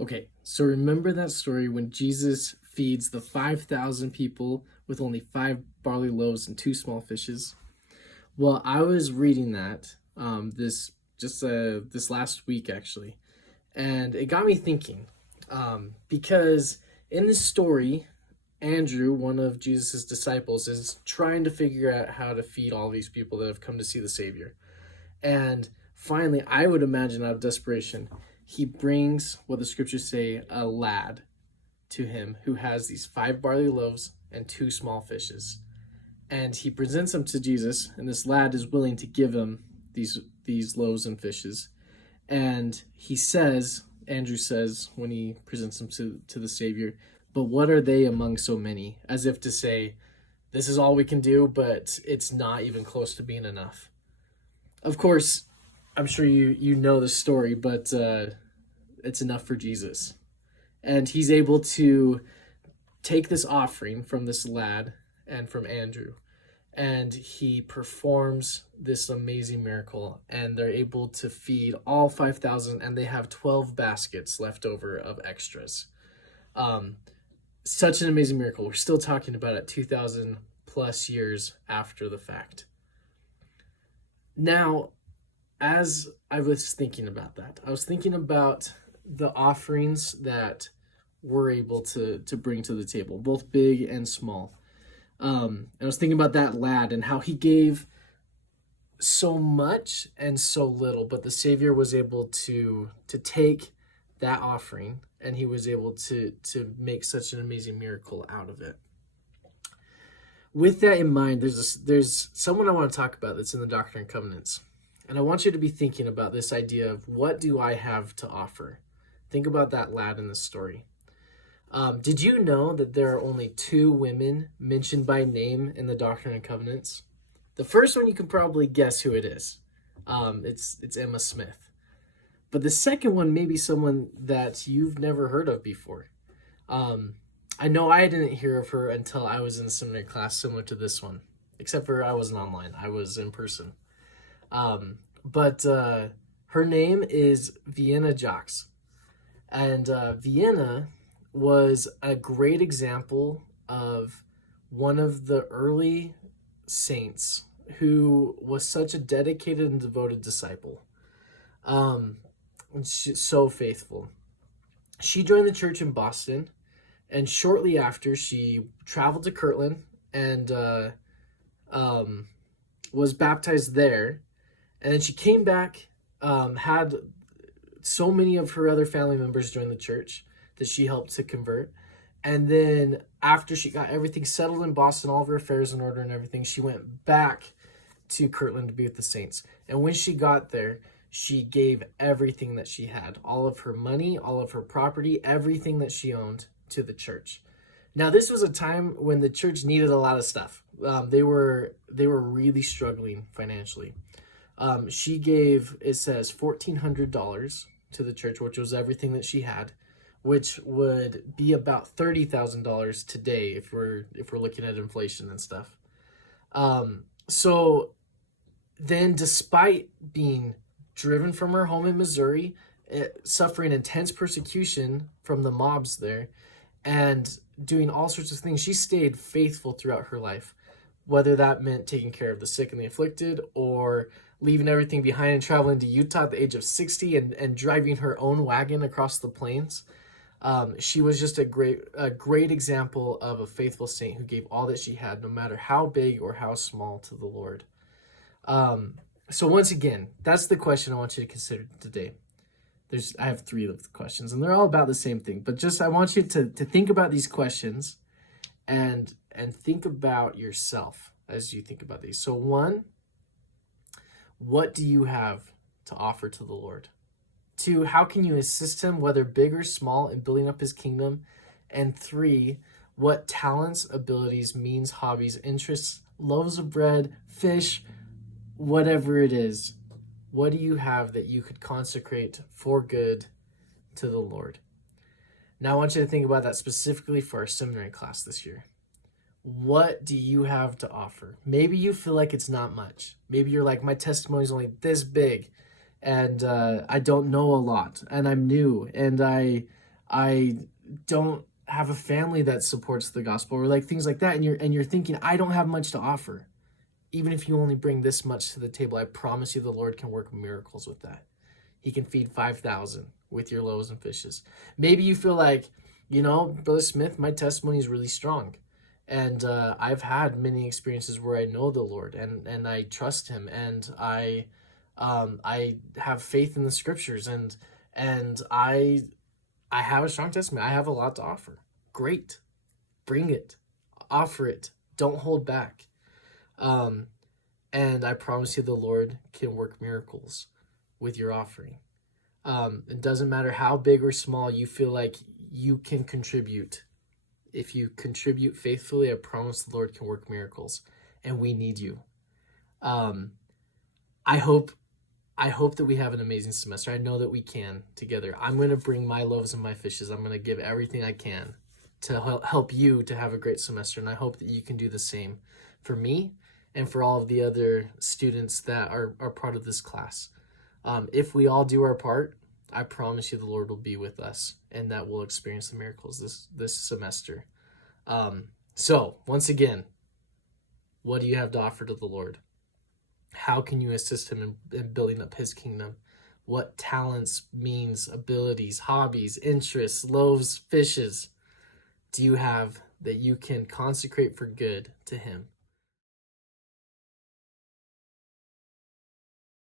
Okay, so remember that story when Jesus feeds the 5,000 people with only 5 barley loaves and 2 small fishes? Well, I was reading that this last week actually, and it got me thinking because in this story, Andrew, one of Jesus' disciples, is trying to figure out how to feed all these people that have come to see the Savior. And finally, I would imagine out of desperation, he brings what the scriptures say a lad to him who has these 5 barley loaves and 2 small fishes. And he presents them to Jesus, and this lad is willing to give him these loaves and fishes. And Andrew says, when he presents them to the Savior, but what are they among so many? As if to say, this is all we can do, but it's not even close to being enough. Of course, I'm sure you know the story, but it's enough for Jesus. And he's able to take this offering from this lad and from Andrew, and he performs this amazing miracle, and they're able to feed all 5,000, and they have 12 baskets left over of extras. Such an amazing miracle. We're still talking about it 2,000 plus years after the fact. Now, as I was thinking about that, I was thinking about the offerings that we're able to bring to the table, both big and small. And I was thinking about that lad and how he gave so much and so little, but the Savior was able to take that offering, and he was able to make such an amazing miracle out of it. With that in mind, there's someone I want to talk about that's in the Doctrine and Covenants. And I want you to be thinking about this idea of, what do I have to offer? Think about that lad in the story. Did you know that there are only 2 women mentioned by name in the Doctrine and Covenants? The first one you can probably guess who it is. It's Emma Smith. But the second one may be someone that you've never heard of before. I know I didn't hear of her until I was in a seminary class similar to this one, except for I wasn't online. I was in person. But her name is Vienna Jaques. And Vienna was a great example of one of the early saints who was such a dedicated and devoted disciple. And she's so faithful. She joined the church in Boston, and shortly after, she traveled to Kirtland and was baptized there. And then she came back, had so many of her other family members join the church that she helped to convert. And then after she got everything settled in Boston, all of her affairs in order and everything, she went back to Kirtland to be with the saints. And when she got there, she gave everything that she had, all of her money, all of her property, everything that she owned, to the church. Now, this was a time when the church needed a lot of stuff. They were really struggling financially. She gave, it says, $1,400 to the church, which was everything that she had, which would be about $30,000 today if we're looking at inflation and stuff. So then, despite being driven from her home in Missouri, suffering intense persecution from the mobs there, and doing all sorts of things, she stayed faithful throughout her life, whether that meant taking care of the sick and the afflicted, or leaving everything behind and traveling to Utah at the age of 60 and driving her own wagon across the plains. She was just a great example of a faithful saint who gave all that she had, no matter how big or how small, to the Lord. So once again, that's the question I want you to consider today. I have 3 of the questions, and they're all about the same thing. But just I want you to think about these questions and think about yourself as you think about these. So 1, what do you have to offer to the Lord? 2, how can you assist him, whether big or small, in building up his kingdom? And 3, what talents, abilities, means, hobbies, interests, loaves of bread, fish, whatever it is, what do you have that you could consecrate for good to the Lord? Now I want you to think about that specifically for our seminary class this year. What do you have to offer? Maybe you feel like it's not much. Maybe you're like, my testimony is only this big, and I don't know a lot, and I'm new, and I I don't have a family that supports the gospel, or like things like that. And you're thinking, I don't have much to offer. Even if you only bring this much to the table, I promise you the Lord can work miracles with that. He can feed 5,000 with your loaves and fishes. Maybe you feel like, Brother Smith, my testimony is really strong. And I've had many experiences where I know the Lord, and I trust him, and I have faith in the scriptures, and I have a strong testimony. I have a lot to offer. Great. Bring it. Offer it. Don't hold back. And I promise you the Lord can work miracles with your offering. It doesn't matter how big or small you feel like you can contribute. If you contribute faithfully, I promise the Lord can work miracles. And we need you. I hope that we have an amazing semester. I know that we can together. I'm going to bring my loaves and my fishes. I'm going to give everything I can to help you to have a great semester. And I hope that you can do the same for me and for all of the other students that are part of this class. If we all do our part, I promise you the Lord will be with us, and that we'll experience the miracles this semester. So once again, what do you have to offer to the Lord? How can you assist him in building up his kingdom? What talents, means, abilities, hobbies, interests, loaves, fishes do you have that you can consecrate for good to him?